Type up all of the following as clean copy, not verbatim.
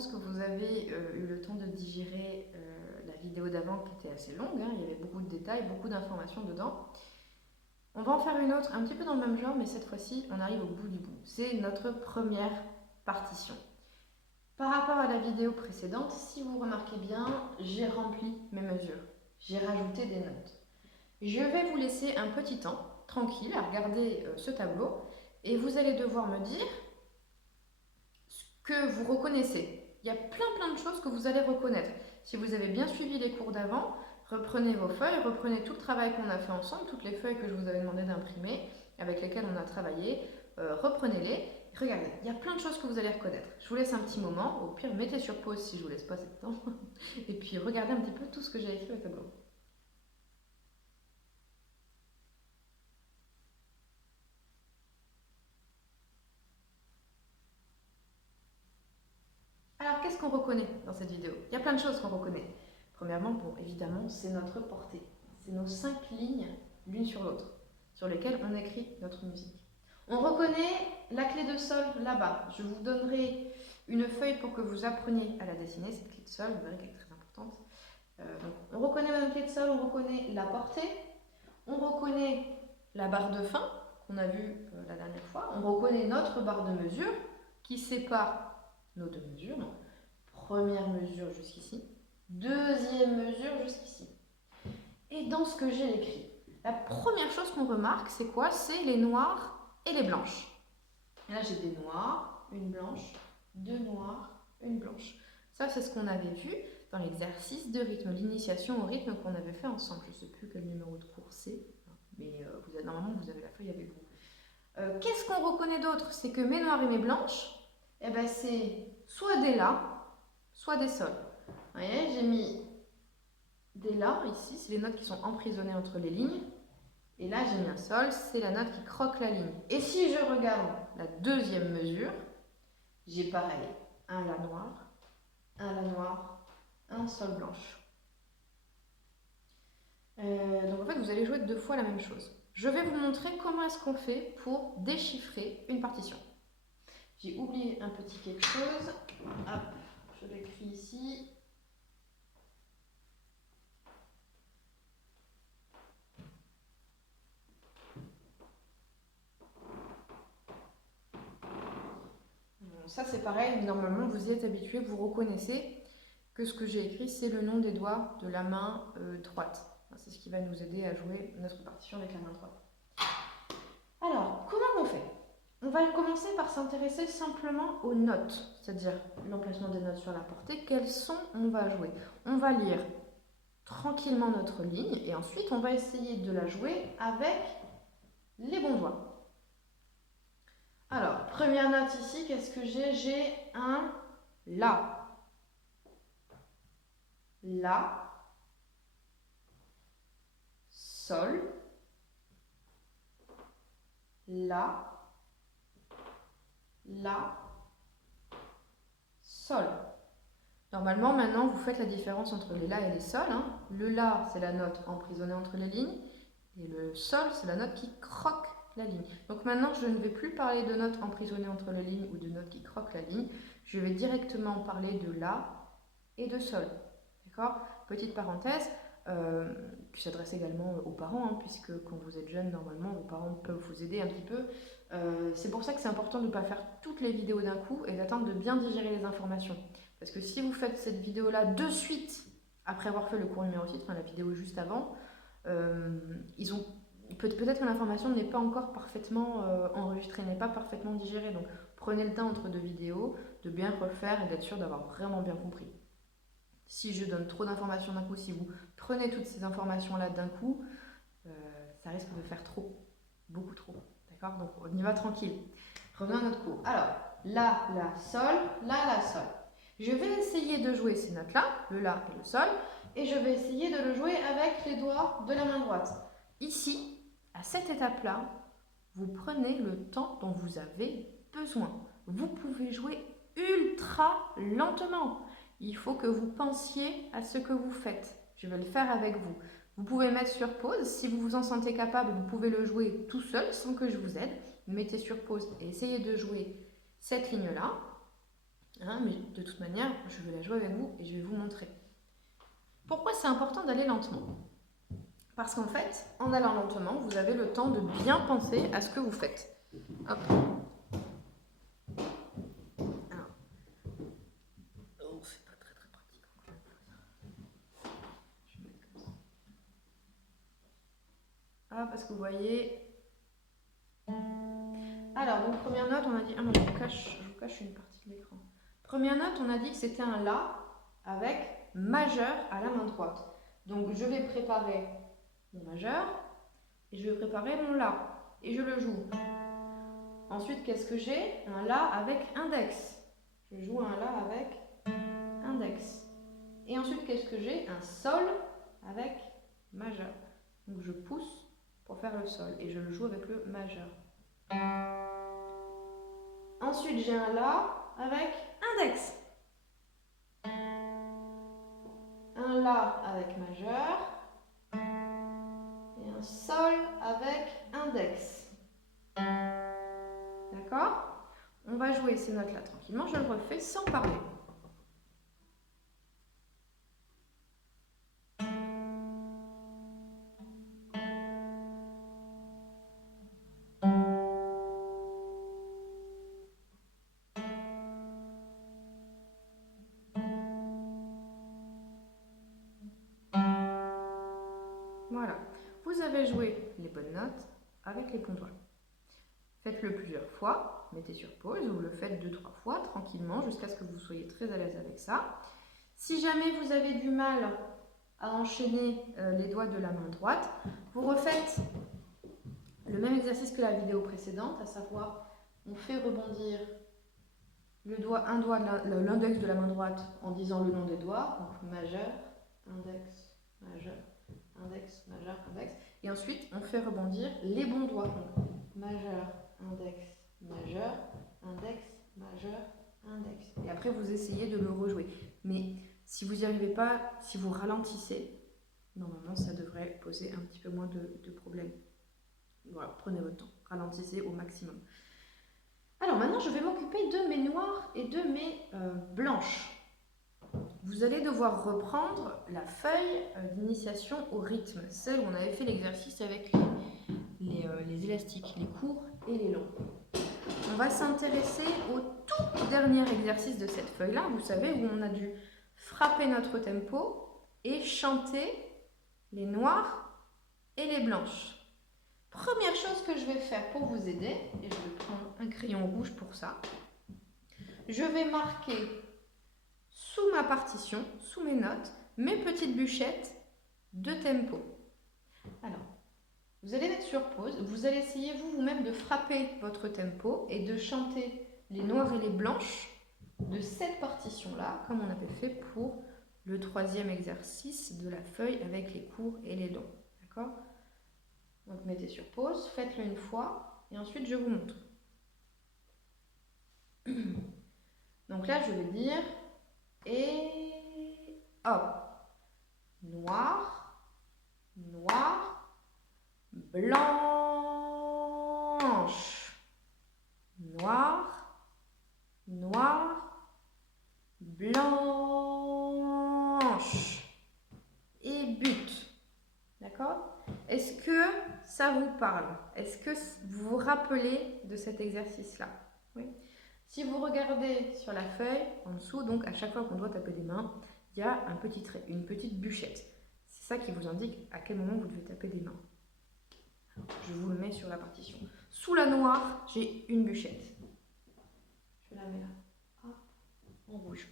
pense que vous avez eu le temps de digérer la vidéo d'avant qui était assez longue, hein. Il y avait beaucoup de détails, beaucoup d'informations dedans. On va en faire une autre un petit peu dans le même genre, mais cette fois-ci, on arrive au bout du bout. C'est notre première partition. Par rapport à la vidéo précédente, si vous remarquez bien, j'ai rempli mes mesures. J'ai rajouté des notes. Je vais vous laisser un petit temps tranquille à regarder ce tableau et vous allez devoir me dire ce que vous reconnaissez. Il y a plein de choses que vous allez reconnaître. Si vous avez bien suivi les cours d'avant, reprenez vos feuilles, reprenez tout le travail qu'on a fait ensemble, toutes les feuilles que je vous avais demandé d'imprimer, avec lesquelles on a travaillé, reprenez-les. Regardez, il y a plein de choses que vous allez reconnaître. Je vous laisse un petit moment, au pire mettez sur pause si je vous laisse pas cette temps, et puis regardez un petit peu tout ce que j'ai écrit au tableau. Alors, qu'est-ce qu'on reconnaît dans cette vidéo? Il y a plein de choses qu'on reconnaît. Premièrement, bon, évidemment, c'est notre portée. C'est nos 5 lignes l'une sur l'autre, sur lesquelles on écrit notre musique. On reconnaît la clé de sol là-bas. Je vous donnerai une feuille pour que vous appreniez à la dessiner, cette clé de sol, vous verrez qu'elle est très importante. Donc, on reconnaît la clé de sol, on reconnaît la portée, on reconnaît la barre de fin qu'on a vue la dernière fois, on reconnaît notre barre de mesure qui sépare nos deux mesures. Donc, première mesure jusqu'ici, deuxième mesure jusqu'ici. Et dans ce que j'ai écrit, la première chose qu'on remarque, c'est quoi? C'est les noires et les blanches. Et là, j'ai des noirs, une blanche, deux noirs, une blanche. Ça, c'est ce qu'on avait vu dans l'exercice de rythme, l'initiation au rythme qu'on avait fait ensemble. Je ne sais plus quel numéro de cours c'est, mais normalement, vous avez la feuille avec vous. Qu'est-ce qu'on reconnaît d'autre? C'est que mes noirs et mes blanches, eh ben, c'est soit des la, soit des sol. Vous voyez, j'ai mis des la ici, c'est les notes qui sont emprisonnées entre les lignes. Et là, j'ai mis un sol, c'est la note qui croque la ligne. Et si je regarde la deuxième mesure, j'ai pareil, un la noir, un sol blanche. Donc en fait, vous allez jouer deux fois la même chose. Je vais vous montrer comment est-ce qu'on fait pour déchiffrer une partition. J'ai oublié un petit quelque chose. Hop, je l'écris ici. Bon, ça c'est pareil, normalement vous y êtes habitué, vous reconnaissez que ce que j'ai écrit c'est le nom des doigts de la main droite. C'est ce qui va nous aider à jouer notre partition avec la main droite. Alors, comment on fait? On va commencer par s'intéresser simplement aux notes, c'est-à-dire l'emplacement des notes sur la portée, quels sons on va jouer. On va lire tranquillement notre ligne et ensuite on va essayer de la jouer avec les bons doigts. Alors, première note ici, qu'est-ce que j'ai? J'ai un La. La. Sol. La. La. Sol. Normalement, maintenant, vous faites la différence entre les La et les Sol. Hein. Le La, c'est la note emprisonnée entre les lignes. Et le Sol, c'est la note qui croque la ligne. Donc maintenant, je ne vais plus parler de notes emprisonnées entre les lignes ou de notes qui croquent la ligne. Je vais directement parler de La et de Sol. D'accord? Petite parenthèse, qui s'adresse également aux parents, hein, puisque quand vous êtes jeune, normalement, vos parents peuvent vous aider un petit peu. C'est pour ça que c'est important de ne pas faire toutes les vidéos d'un coup et d'attendre de bien digérer les informations. Parce que si vous faites cette vidéo-là de suite, après avoir fait le cours numéro 6, enfin la vidéo juste avant, peut-être que l'information n'est pas encore parfaitement enregistrée, n'est pas parfaitement digérée. Donc prenez le temps entre deux vidéos de bien refaire et d'être sûr d'avoir vraiment bien compris. Si je donne trop d'informations d'un coup, si vous prenez toutes ces informations-là d'un coup, ça risque de faire trop, beaucoup trop. D'accord? Donc on y va tranquille. Revenons à notre cours. Alors, La, Sol, La, Sol. Je vais essayer de jouer ces notes-là, le La et le Sol, et je vais essayer de le jouer avec les doigts de la main droite. Ici, à cette étape-là, vous prenez le temps dont vous avez besoin. Vous pouvez jouer ultra lentement. Il faut que vous pensiez à ce que vous faites. Je vais le faire avec vous. Vous pouvez mettre sur pause. Si vous vous en sentez capable, vous pouvez le jouer tout seul sans que je vous aide. Mettez sur pause et essayez de jouer cette ligne-là. Hein, mais de toute manière, je vais la jouer avec vous et je vais vous montrer. Pourquoi c'est important d'aller lentement? Parce qu'en fait, en allant lentement, vous avez le temps de bien penser à ce que vous faites. Hop. Alors. Oh, c'est pas très pratique. Je vais mettre comme ça. Ah, parce que vous voyez. Alors, donc première note, on a dit. Ah non, je vous cache une partie de l'écran. Première note, on a dit que c'était un La avec majeur à la main droite. Donc, je vais préparer mon majeur et je vais préparer mon La et je le joue. Ensuite, qu'est-ce que j'ai? Un La avec index. Je joue un La avec index. Et ensuite, qu'est-ce que j'ai? Un Sol avec majeur. Donc, je pousse pour faire le Sol et je le joue avec le majeur. Ensuite, j'ai un La avec index. Un La avec majeur. Et un Sol avec index. D'accord? On va jouer ces notes-là tranquillement. Je le refais sans parler. Voilà. Vous avez joué les bonnes notes avec les bons doigts. Faites-le plusieurs fois, mettez sur pause, vous le faites 2-3 fois tranquillement jusqu'à ce que vous soyez très à l'aise avec ça. Si jamais vous avez du mal à enchaîner les doigts de la main droite, vous refaites le même exercice que la vidéo précédente, à savoir on fait rebondir l'index de la main droite en disant le nom des doigts, donc majeur, index, majeur, index, majeur, index, et ensuite on fait rebondir les bons doigts, donc majeur, index, majeur, index, majeur, index. Et après vous essayez de le rejouer. Mais si vous n'y arrivez pas, si vous ralentissez, normalement ça devrait poser un petit peu moins de problèmes. Voilà, prenez votre temps, ralentissez au maximum. Alors maintenant, je vais m'occuper de mes noires et de mes blanches. Vous allez devoir reprendre la feuille d'initiation au rythme, celle où on avait fait l'exercice avec les élastiques, les courts et les longs. On va s'intéresser au tout dernier exercice de cette feuille-là, vous savez, où on a dû frapper notre tempo et chanter les noirs et les blanches. Première chose que je vais faire pour vous aider, et je vais prendre un crayon rouge pour ça, je vais marquer sous ma partition, sous mes notes, mes petites bûchettes de tempo. Alors, vous allez mettre sur pause, vous allez essayer vous-même de frapper votre tempo et de chanter les noirs et les blanches de cette partition-là, comme on avait fait pour le troisième exercice de la feuille avec les courts et les longs. D'accord ? Donc mettez sur pause, faites-le une fois et ensuite je vous montre. Donc là je vais dire et hop, noir, noir, blanche, noir, noir, blanche et but. D'accord ? Est-ce que ça vous parle? Est-ce que vous vous rappelez de cet exercice-là? Oui. Si vous regardez sur la feuille, en dessous, donc à chaque fois qu'on doit taper des mains, il y a un petit trait, une petite bûchette. C'est ça qui vous indique à quel moment vous devez taper des mains. Je vous le mets sur la partition. Sous la noire, j'ai une bûchette. Je la mets là, hop, en rouge.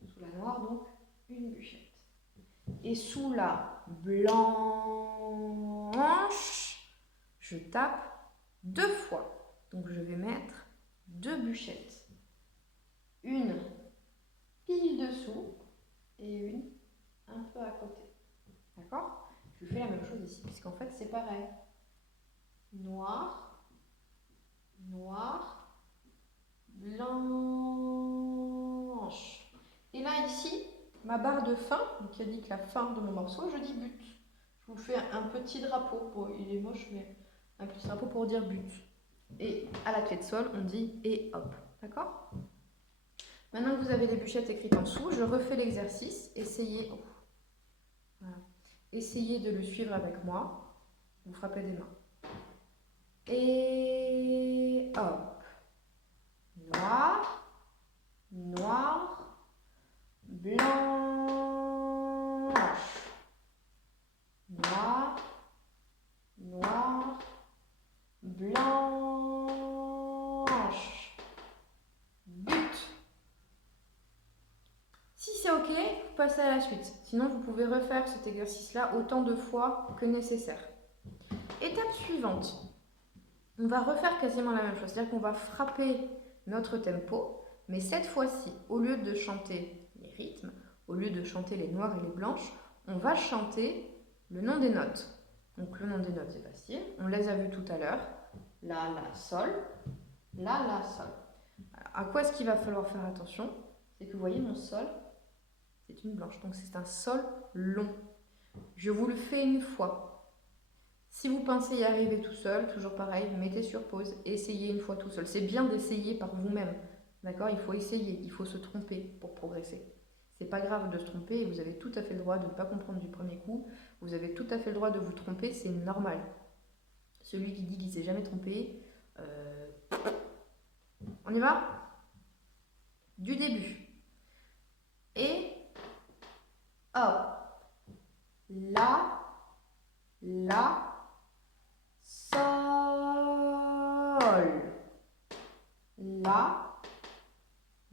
Sous la noire, donc, une bûchette. Et sous la blanche, je tape 2 fois. Donc je vais mettre 2 bûchettes. Une pile dessous et une un peu à côté. D'accord? Je fais la même chose ici, puisqu'en fait c'est pareil. Noir, noir, blanche. Et là ici, ma barre de fin, qui indique la fin de mon morceau, je dis but. Je vous fais un petit drapeau, bon, il est moche, mais un petit drapeau pour dire but. Et à la clé de sol, on dit et hop, d'accord? Maintenant que vous avez les bûchettes écrites en dessous, je refais l'exercice. Essayez, voilà. Essayez de le suivre avec moi. Vous frappez des mains. Et hop. Noir, noir, blanche. Noir, noir, blanche. But. Si c'est OK, vous passez à la suite. Sinon, vous pouvez refaire cet exercice-là autant de fois que nécessaire. Étape suivante. On va refaire quasiment la même chose. C'est-à-dire qu'on va frapper notre tempo, mais cette fois-ci, au lieu de chanter les rythmes, au lieu de chanter les noirs et les blanches, on va chanter le nom des notes. Donc le nom des notes, c'est facile. On les a vues tout à l'heure. La, la, sol. La, la, sol. Alors, à quoi est-ce qu'il va falloir faire attention? C'est que vous voyez mon sol, c'est une blanche. Donc c'est un sol long. Je vous le fais une fois. Si vous pensez y arriver tout seul, toujours pareil, vous mettez sur pause, essayez une fois tout seul. C'est bien d'essayer par vous-même. D'accord? Il faut essayer, il faut se tromper pour progresser. C'est pas grave de se tromper et vous avez tout à fait le droit de ne pas comprendre du premier coup. Vous avez tout à fait le droit de vous tromper, c'est normal. Celui qui dit qu'il ne s'est jamais trompé, on y va? Du début. Et hop. La, la, sol. La,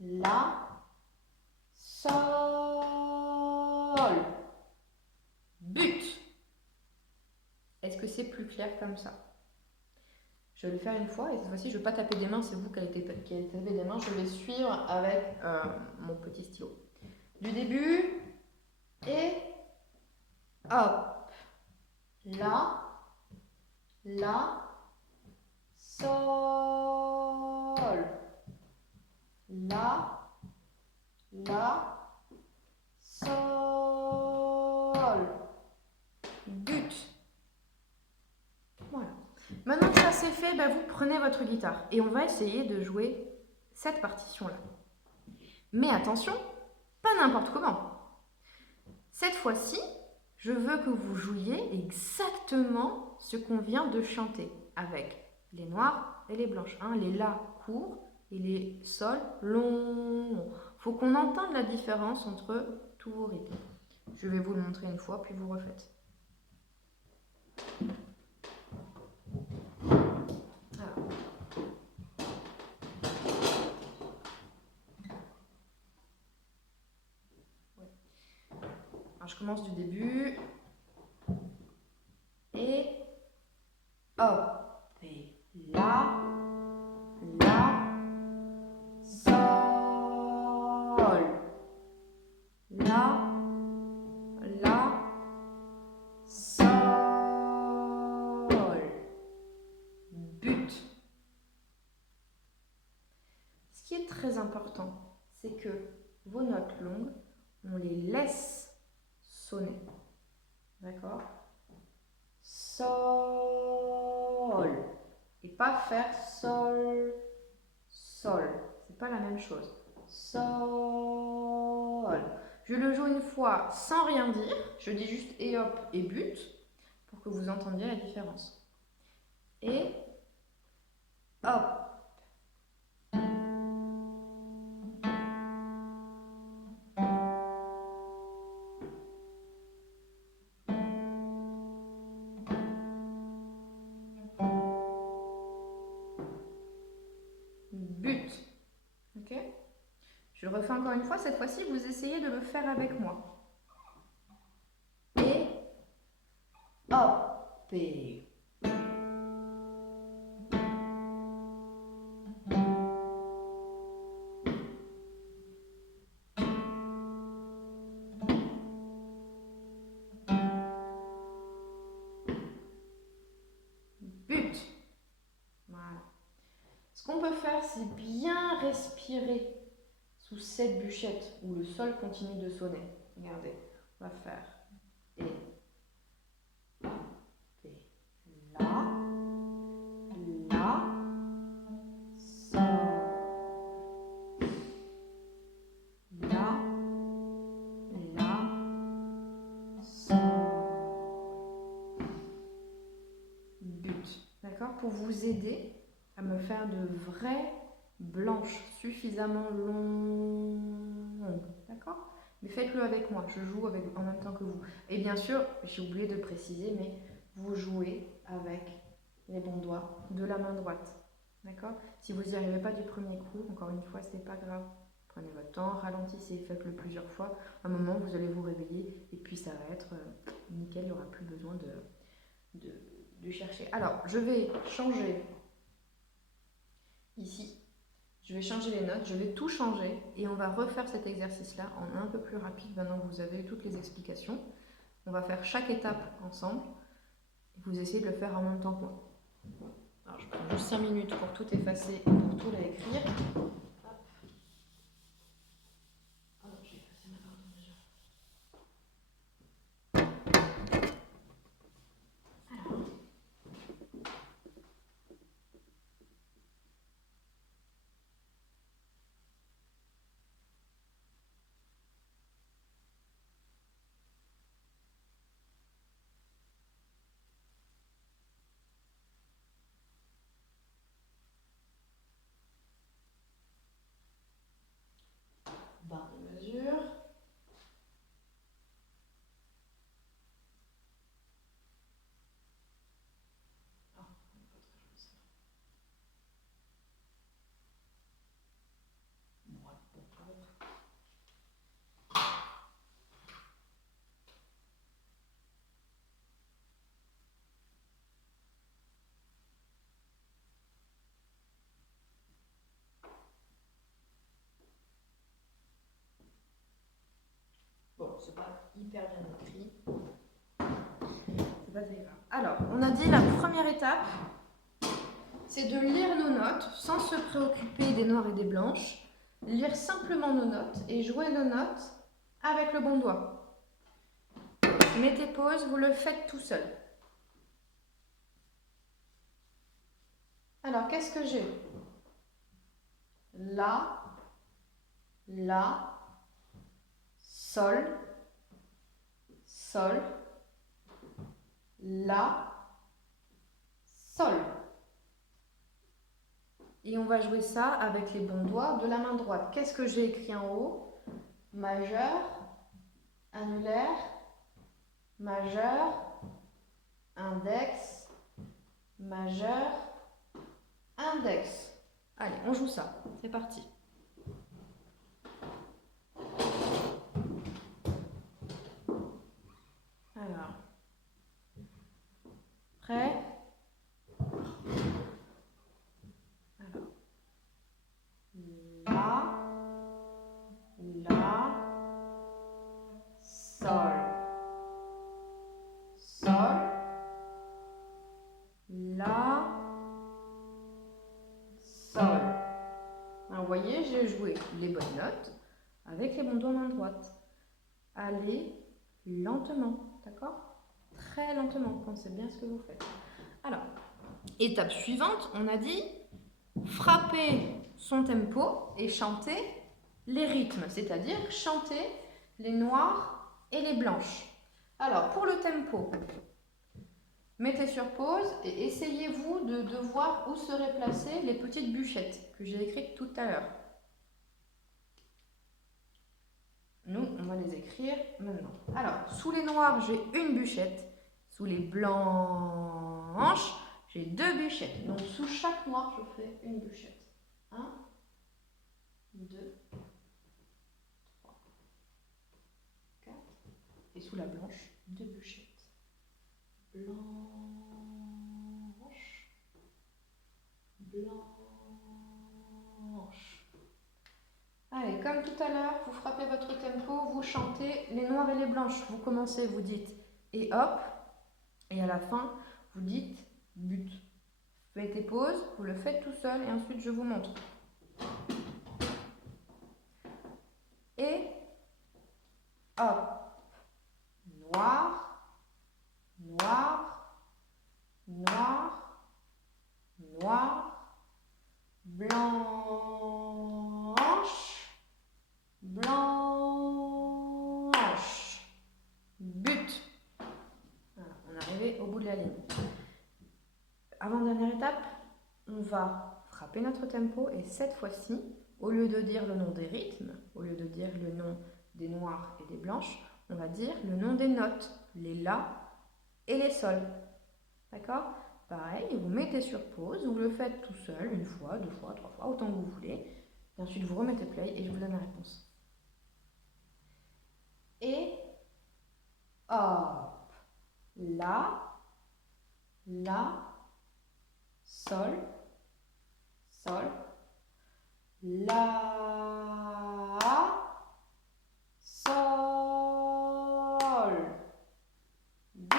la, sol. But. Est-ce que c'est plus clair comme ça? Je vais le faire une fois et cette fois-ci, je ne vais pas taper des mains, c'est vous qui avez tapé des mains. Je vais suivre avec mon petit stylo. Du début et hop. La, la, sol. La, la, sol. But. Voilà. Maintenant que ça c'est fait, bah, vous prenez votre guitare et on va essayer de jouer cette partition-là. Mais attention, pas n'importe comment. Cette fois-ci, je veux que vous jouiez exactement ce qu'on vient de chanter avec les noirs et les blanches. Hein, les la courts et les sols longs. Il faut qu'on entende la différence entre tous vos rythmes. Je vais vous le montrer une fois, puis vous refaites. Alors, je commence du début. Et hop. Et la, la, sol. La, la, sol. But. Ce qui est très important, c'est que vos notes longues, on les laisse sonner. D'accord? Sol. Et pas faire sol, sol. C'est pas la même chose. Sol. Je le joue une fois sans rien dire. Je dis juste et hop et but pour que vous entendiez la différence. Et hop. But. Ok? Je le refais encore une fois. Cette fois-ci, vous essayez de le faire avec moi. Et hop. Et but. Voilà. Ce qu'on peut faire, c'est bien respirer sous cette bûchette où le sol continue de sonner. Regardez, on va faire et la, la, sol. pour vous aider à me faire de vraies blanches suffisamment longues. D'accord? Mais faites-le avec moi, je joue en même temps que vous. Et bien sûr, j'ai oublié de le préciser, mais vous jouez avec les bons doigts de la main droite. D'accord? Si vous n'y arrivez pas du premier coup, encore une fois, ce n'est pas grave. Prenez votre temps, ralentissez, faites-le plusieurs fois. À un moment, vous allez vous réveiller et puis ça va être nickel, il n'y aura plus besoin de chercher. Alors, je vais changer ici. Je vais changer les notes, je vais tout changer et on va refaire cet exercice-là en un peu plus rapide maintenant que vous avez eu toutes les explications. On va faire chaque étape ensemble et vous essayez de le faire en même temps que moi. Alors, je prends juste 5 minutes pour tout effacer et pour tout réécrire. J'ai effacé ma barre déjà. Alors. Barre de mesure. Bon, c'est pas hyper bien écrit. C'est pas très grave. Alors, on a dit la première étape, c'est de lire nos notes sans se préoccuper des noirs et des blanches. Lire simplement nos notes et jouer nos notes avec le bon doigt. Mettez pause, vous le faites tout seul. Alors, qu'est-ce que j'ai? La, la, sol, sol, la, sol. Et on va jouer ça avec les bons doigts de la main droite. Qu'est-ce que j'ai écrit en haut? Majeur, annulaire, majeur, index, majeur, index. Allez, on joue ça. C'est parti. Alors, prêt? Alors, la, sol, sol, la, sol. Alors, vous voyez, j'ai joué les bonnes notes avec les bons doigts main droite. Allez lentement, d'accord? Très lentement, pensez bien ce que vous faites. Alors, étape suivante, on a dit frapper son tempo et chanter les rythmes, c'est-à-dire chanter les noirs et les blanches. Alors, pour le tempo, mettez sur pause et essayez-vous de voir où seraient placées les petites bûchettes que j'ai écrites tout à l'heure. Nous, on va les écrire maintenant. Alors, sous les noirs, j'ai une bûchette. Sous les blanches, j'ai 2 bûchettes. Donc, sous chaque noir, je fais une bûchette. 1, 2, 3, 4. Et sous la blanche, 2 bûchettes. Blanche, blanche. Allez, comme tout à l'heure, vous frappez votre tempo, vous chantez les noirs et les blanches. Vous commencez, vous dites et hop, et à la fin, vous dites but. Mettez pause, vous le faites tout seul et ensuite je vous montre. Et hop, noir, noir, noir, noir, blanche, blanche, but. Voilà, on est arrivé au bout de la ligne. Avant-dernière étape, va frapper notre tempo et cette fois-ci, au lieu de dire le nom des rythmes, au lieu de dire le nom des noirs et des blanches, on va dire le nom des notes, les la et les sol. D'accord? Pareil, vous mettez sur pause, vous le faites tout seul, une fois, deux fois, trois fois, autant que vous voulez. Et ensuite, vous remettez play et je vous donne la réponse. Et hop, la, sol, sol, la, sol, but.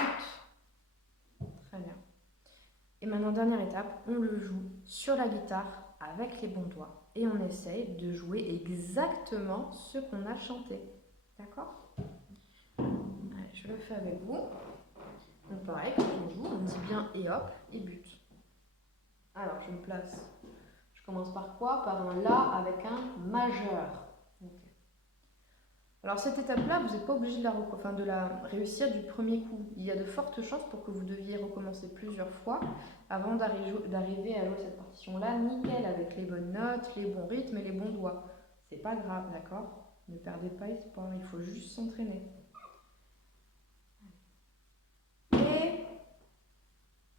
Très bien. Et maintenant, dernière étape, on le joue sur la guitare avec les bons doigts et on essaye de jouer exactement ce qu'on a chanté. D'accord? Allez, je le fais avec vous. Donc pareil, quand on joue, on dit bien et hop, et but. Alors, je me place. Je commence par quoi? Par un La avec un majeur. Okay. Alors cette étape-là, vous n'êtes pas obligé de la réussir du premier coup. Il y a de fortes chances pour que vous deviez recommencer plusieurs fois avant d'arriver à jouer cette partition-là nickel, avec les bonnes notes, les bons rythmes et les bons doigts. C'est pas grave, d'accord? Ne perdez pas espoir, il faut juste s'entraîner. Et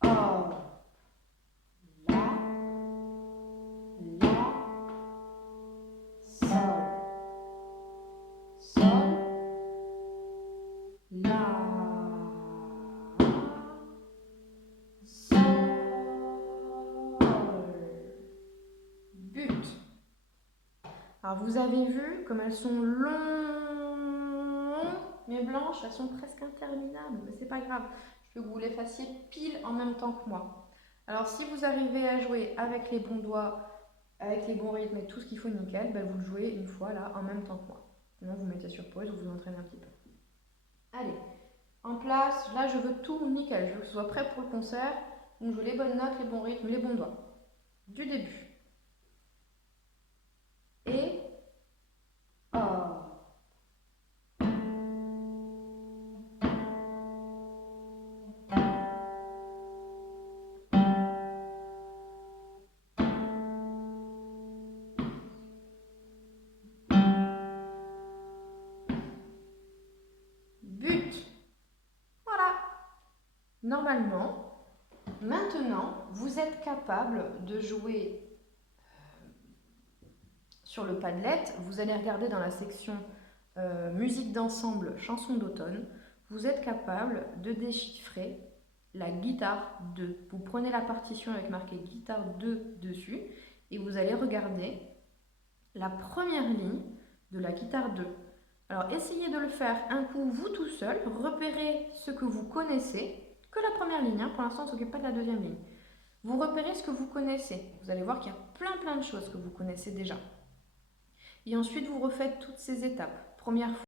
oh, la, sol, sol, la, sol, but. Alors vous avez vu comme elles sont longues mais blanches, elles sont presque interminables, mais c'est pas grave. Je veux que vous les fassiez pile en même temps que moi. Alors si vous arrivez à jouer avec les bons doigts, avec les bons rythmes et tout ce qu'il faut nickel, ben vous le jouez une fois là en même temps que moi. Sinon vous mettez sur pause, vous vous entraînez un petit peu. Allez, en place, là je veux tout nickel, je veux que ce soit prêt pour le concert. Donc je veux les bonnes notes, les bons rythmes, les bons doigts. Du début. Et oh. But. Voilà. Normalement, maintenant, vous êtes capable de jouer sur le Padlet. Vous allez regarder dans la section musique d'ensemble, chansons d'automne. Vous êtes capable de déchiffrer la guitare 2. Vous prenez la partition avec marqué guitare 2 dessus et vous allez regarder la première ligne de la guitare 2. Alors essayez de le faire un coup vous tout seul, repérez ce que vous connaissez, que la première ligne, hein, pour l'instant on ne s'occupe pas de la deuxième ligne. Vous repérez ce que vous connaissez, vous allez voir qu'il y a plein de choses que vous connaissez déjà. Et ensuite vous refaites toutes ces étapes. Première fois,